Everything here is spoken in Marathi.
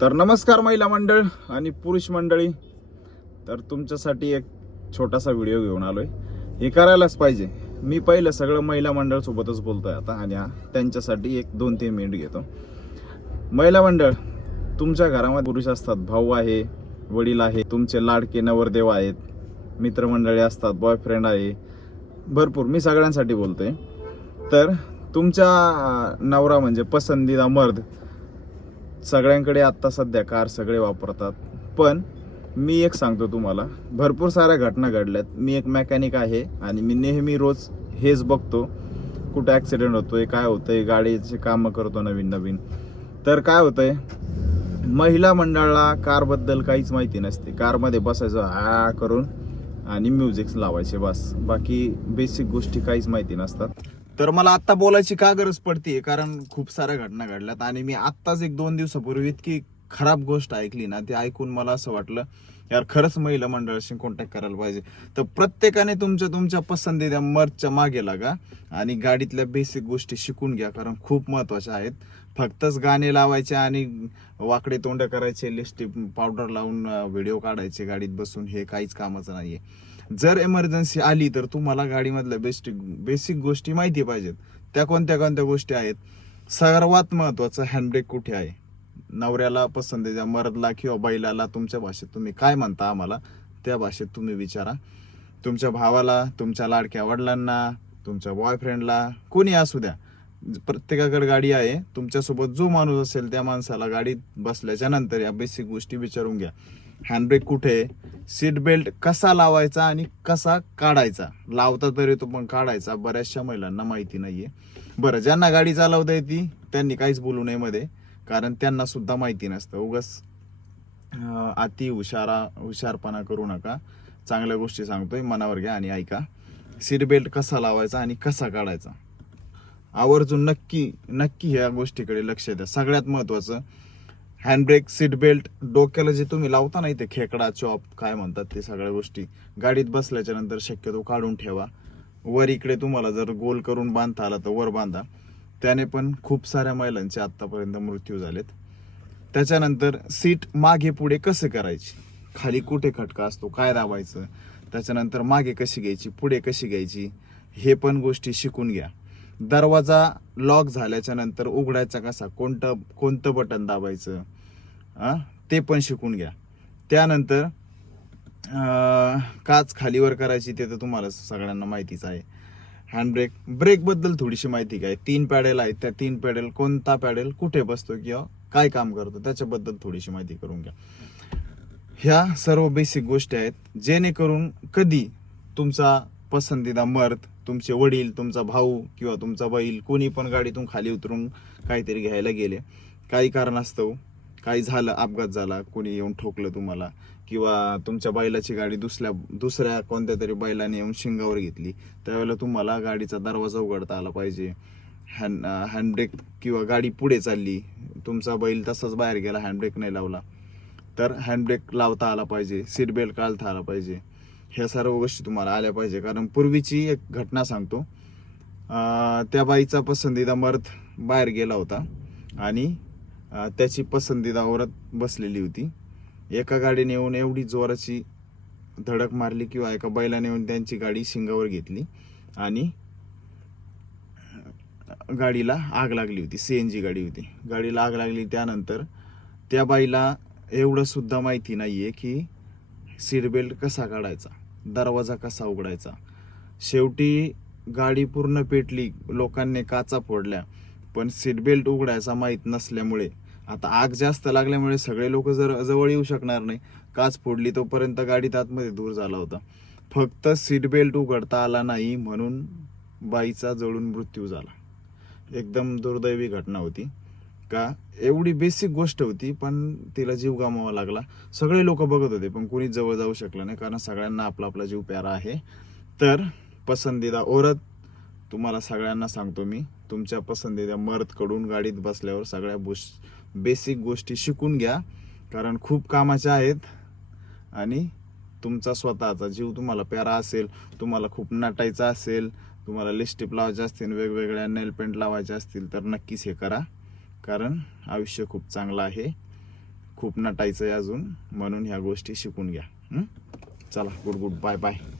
तर नमस्कार महिला मंडळ आणि पुरुष मंडळी. तर तुमच्यासाठी एक छोटासा व्हिडिओ घेऊन आलोय. हे करायलाच पाहिजे. मी पहिलं सगळं महिला मंडळ सोबतच बोलतोय आता, आणि त्यांच्यासाठी एक 2-3 मिनिट घेतो. महिला मंडळ, तुमच्या घरामध्ये पुरुष असतात, भाऊ आहे, वडील आहे, तुमचे लाडके नवरदेव आहेत, मित्रमंडळी असतात, बॉयफ्रेंड आहे, भरपूर. मी सगळ्यांसाठी बोलतोय. तर तुमचा नवरा म्हणजे पसंदीदा मर्द, सगळ्यांकडे आत्ता सध्या कार सगळे वापरतात. पण मी एक सांगतो तुम्हाला, भरपूर साऱ्या घटना घडल्यात. मी एक मेकॅनिक आहे आणि मी नेहमी रोज हेच बघतो, कुठं ॲक्सिडेंट होतोय, काय होतंय, गाडीचे कामं करतो नवीन नवीन. तर काय होतंय, महिला मंडळाला कारबद्दल काहीच माहिती नसते. कारमध्ये बसायचं हा करून आणि म्युझिक लावायचे बस, बाकी बेसिक गोष्टी काहीच माहिती नसतात. तर मला आत्ता बोलायची का गरज पडते, कारण खूप साऱ्या घटना घडल्यात. आणि मी आत्ताच 1-2 दिवसापूर्वी इतकी खराब गोष्ट ऐकली ना, ते ऐकून मला असं वाटलं यार, खरंच महिला मंडळाशी कॉन्टॅक्ट करायला पाहिजे. तर प्रत्येकाने तुमच्या पसंतीच्या मर्दच्या मागे लागा आणि गाडीतल्या बेसिक गोष्टी शिकून घ्या, कारण खूप महत्त्वाच्या आहेत. फक्तच गाणे लावायचे आणि वाकडे तोंड करायचे, लिपस्टिक पावडर लावून व्हिडिओ काढायचे गाडीत बसून, हे काहीच कामाचं नाहीये. जर इमर्जन्सी आली तर तुम्हाला गाडीमधल्या बेसिक गोष्टी माहिती पाहिजेत. त्या कोणत्या कोणत्या गोष्टी आहेत? सर्वात महत्त्वाचं, हँडब्रेक कुठे आहे. नवऱ्याला पसंतीच्या मर्दला किंवा बैलाला तुमच्या भाषेत तुम्ही काय म्हणता आम्हाला, त्या भाषेत तुम्ही विचारा. तुमच्या भावाला, तुमच्या लाडक्या वडिलांना, तुमच्या बॉयफ्रेंडला, कोणी असू द्या, प्रत्येकाकडे गाडी आहे. तुमच्यासोबत जो माणूस असेल त्या माणसाला गाडीत बसल्याच्या नंतर या बेसिक गोष्टी विचारून घ्या. हँडब्रेक कुठे आहे, सीट बेल्ट कसा लावायचा आणि कसा काढायचा. लावता तर येतो पण काढायचा बऱ्याचशा महिलांना माहिती नाहीये. बरं, ज्यांना गाडी चालवता येते त्यांनी काहीच बोलू नये मध्ये, कारण त्यांना सुद्धा माहिती नसतं. उगाच अति हुशारपणा करू नका. चांगल्या गोष्टी सांगतोय, मनावर घ्या आणि ऐका. सीट बेल्ट कसा लावायचा आणि कसा काढायचा, आवर्जून नक्की ह्या गोष्टीकडे लक्ष द्या. सगळ्यात महत्त्वाचं, हँडब्रेक, सीट बेल्ट, डोक्याला जे तुम्ही लावता नाही ते खेकडा, चॉप काय म्हणतात, ते सगळ्या गोष्टी गाडीत बसल्याच्या नंतर शक्यतो काढून ठेवा. वर इकडे तुम्हाला जर गोल करून बांधता आला तर वर बांधा. त्याने पण खूप साऱ्या महिलांचे आत्तापर्यंत मृत्यू झालेत. त्याच्यानंतर सीट मागे पुढे कसं करायची, खाली कुठे खटका असतो, काय दाबायचं, त्याच्यानंतर मागे कशी घ्यायची, पुढे कशी घ्यायची, हे पण गोष्टी शिकून घ्या. दरवाजा लॉक झाल्याच्या नंतर उघडायचा कसा, कोणतं बटन दाबायचं, ते पण शिकून घ्या. त्यानंतर काच खालीवर करायची, ते तर तुम्हाला सगळ्यांना माहितीच आहे. ब्रेक बद्दल थोडीशी माहिती काय, 3 पॅडेल आहेत, त्या 3 पॅडेल कोणता पॅडेल कुठे बसतो किंवा काय काम करतो त्याच्याबद्दल थोडीशी माहिती करून घ्या. ह्या सर्व बेसिक गोष्टी आहेत, जेणेकरून कधी तुमचा पसंतीदा मर्द, तुमचे वडील, तुमचा भाऊ किंवा तुमचा बैल, कोणी पण गाडीतून खाली उतरून काहीतरी घ्यायला गेले, काही कारणास्तव काही झालं, अपघात झाला, कोणी येऊन ठोकलं तुम्हाला, किंवा तुमच्या बैलाची गाडी दुसऱ्या कोणत्या तरी बैलाने येऊन शिंगावर घेतली, त्यावेळेला तुम्हाला गाडीचा दरवाजा उघडता आला पाहिजे. हँडब्रेक किंवा गाडी पुढे चालली, तुमचा बैल तसाच बाहेर गेला, हँडब्रेक नाही लावला, तर हँडब्रेक लावता आला पाहिजे, सीट बेल्ट काढता आला पाहिजे. ह्या सर्व गोष्टी तुम्हाला आल्या पाहिजे. कारण पूर्वीची एक घटना सांगतो. त्या बाईचा पसंतीदा मर्द बाहेर गेला होता आणि त्याची पसंतीदा औरत बसलेली होती. एका गाडीने येऊन एवढी जोराची धडक मारली किंवा एका बैलाने येऊन त्यांची गाडी शिंगावर घेतली आणि गाडीला आग लागली होती. CNG गाडी होती, गाडीला आग लागली. त्यानंतर त्या बाईला एवढं सुद्धा माहिती नाहीये की सीट बेल्ट कसा काढायचा, दरवाजा कसा उघडायचा. शेवटी गाडी पूर्ण पेटली, लोकांनी काचा फोडल्या, पण सीट बेल्ट उघडायचा माहीत नसल्यामुळे, आता आग जास्त लागल्यामुळे सगळे लोक जवळ येऊ शकणार नाही, काच फोडली, तोपर्यंत गाडीत आतमध्ये दूर झाला होता. फक्त सीट बेल्ट उघडता आला नाही म्हणून बाईचा जळून मृत्यू झाला. एकदम दुर्दैवी घटना होती. का, एवढी बेसिक गोष्ट होती पण तिला जीव गमावा लागला. सगळे लोक बघत होते पण कोणीच जवळ जाऊ शकलं नाही, कारण सगळ्यांना आपला जीव प्यारा आहे. तर पसंदीदा औरत, तुम्हाला सगळ्यांना सांगतो मी, तुमच्या पसंदीदा मर्दकडून गाडीत बसल्यावर सगळ्या बेसिक गोष्टी शिकून घ्या, कारण खूप कामाच्या आहेत. आणि तुमचा स्वतःचा जीव तुम्हाला प्यारा असेल, तुम्हाला खूप नटायचा असेल, तुम्हाला लिपस्टिक लावायचे असतील, वेगवेगळ्या नेल पेंट लावायचे असतील, तर नक्कीच हे करा, कारण आयुष्य खूप चांगलं आहे. खूप नटायचं आहे अजून, म्हणून ह्या गोष्टी शिकून घ्या. चला, गुड बाय बाय.